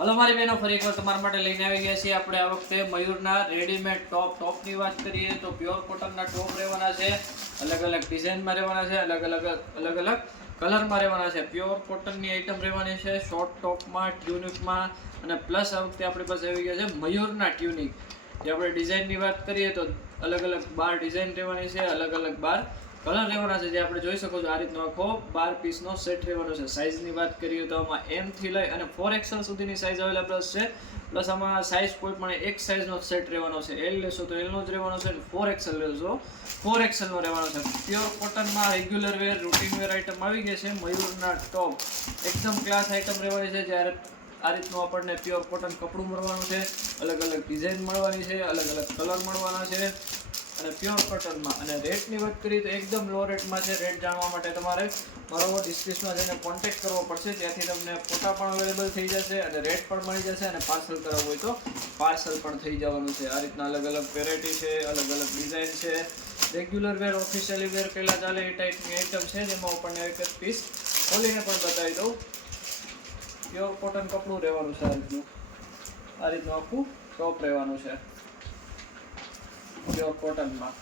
Hello મારી બહેનો, ફરી એકવાર તમારા માટે લઈને આવી ગયા છીએ આપણે આ વખતે મયુરના રેડીમેડ ટોપની વાત કરીએ તો પ્યોર કોટનના ટોપ રહેવાના છે. અલગ અલગ ડિઝાઇનમાં રહેવાના છે, અલગ અલગ કલરમાં રહેવાના છે. પ્યોર કોટનની આઈટમ રહેવાની છે, શોર્ટ ટોપમાં, ટ્યુનિકમાં, અને પ્લસ આ વખતે આપણી પાસે આવી ગયા છે મયુરના ટ્યુનિક. જે આપણે ડિઝાઇનની વાત કરીએ તો અલગ અલગ 12 ડિઝાઇન રહેવાની છે, અલગ અલગ 12 કલર રહેવાના છે. જે આપણે જોઈ શકો છો આ રીતનો આખો 12 પીસનો સેટ રહેવાનો છે. સાઇઝની વાત કરીએ તો આમાં M થી લઈ અને 4XL સુધીની સાઇઝ અવેલેબલ છે. પ્લસ આમાં સાઇઝ કોઈ પણ એક સાઇઝનો સેટ રહેવાનો છે. L લેશો તો L નો જ રહેવાનો છે, 4XL લેશો 4XL નો રહેવાનો છે. પ્યોર કોટનમાં રેગ્યુલર વેર, રૂટીન વેર આઈટમ આવી ગઈ છે. મયુરના ટોપ એકદમ ક્લાસ આઈટમ રહેવાની છે. જ્યારે આ રીતનું આપણને પ્યોર કોટન કપડું મળવાનું છે, અલગ અલગ ડિઝાઇન મળવાની છે, અલગ અલગ કલર મળવાના છે, અને પ્યોર કોટનમાં. અને રેટની વાત કરીએ તો એકદમ લો રેટમાં છે. રેટ જાણવા માટે તમારે મારો ડિસ્ક્રિપ્શનમાં જઈને કોન્ટેક્ટ કરવો પડશે. ત્યાંથી તમને ફોટા પણ અવેલેબલ થઈ જશે અને રેટ પણ મળી જશે, અને પાર્સલ કરાવવું હોય તો પાર્સલ પણ થઈ જવાનું છે. આ રીતના અલગ અલગ વેરાયટી છે, અલગ અલગ ડિઝાઇન છે. રેગ્યુલર વેર, ઓફિશિયલી વેર પહેલાં ચાલે એ ટાઈપની આઈટમ છે, જેમાં આપણને એક એક પીસ ખોલીને પણ બતાવી દઉં. પ્યોર કોટન કપડું રહેવાનું છે. આ રીતનું આખું ટોપ રહેવાનું છે પ્યોર કોટનમાં.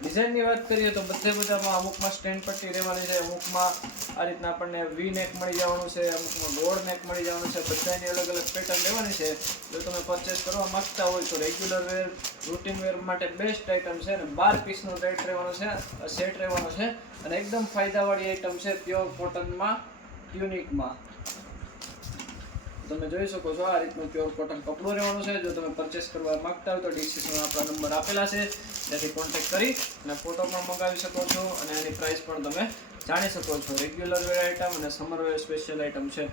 ડિઝાઇનની વાત કરીએ તો બધામાં અમુકમાં સ્ટેન્ડ પટ્ટી રહેવાની છે, અમુકમાં આ રીતના આપણને વી નેક મળી જવાનું છે, અમુકમાં ગોળ નેક મળી જવાનું છે. બધાની અલગ અલગ પેટર્ન રહેવાની છે. જો તમે પરચેસ કરવા માંગતા હોય તો રેગ્યુલર વેર, રૂટીન વેર માટે બેસ્ટ આઈટમ છે. અને 12 પીસનો રેટ રહેવાનો છે, સેટ રહેવાનો છે, અને એકદમ ફાયદાવાળી આઈટમ છે પ્યોર કોટનમાં, ટ્યુનિકમાં. તમે જોઈ શકો છો આ રીતનું પ્યોર કોટન કપડું રહેવાનું છે. જો તમે પરચેસ કરવા માંગતા હોય તો ડિસ્ક્રિપ્શનમાં આપણા નંબર આપેલા છે, ત્યાંથી કોન્ટેક્ટ કરી અને ફોટો પણ મંગાવી શકો છો, અને એની પ્રાઇસ પણ તમે જાણી શકો છો. રેગ્યુલર વેર આઈટમ અને સમર વેર સ્પેશિયલ આઈટમ છે.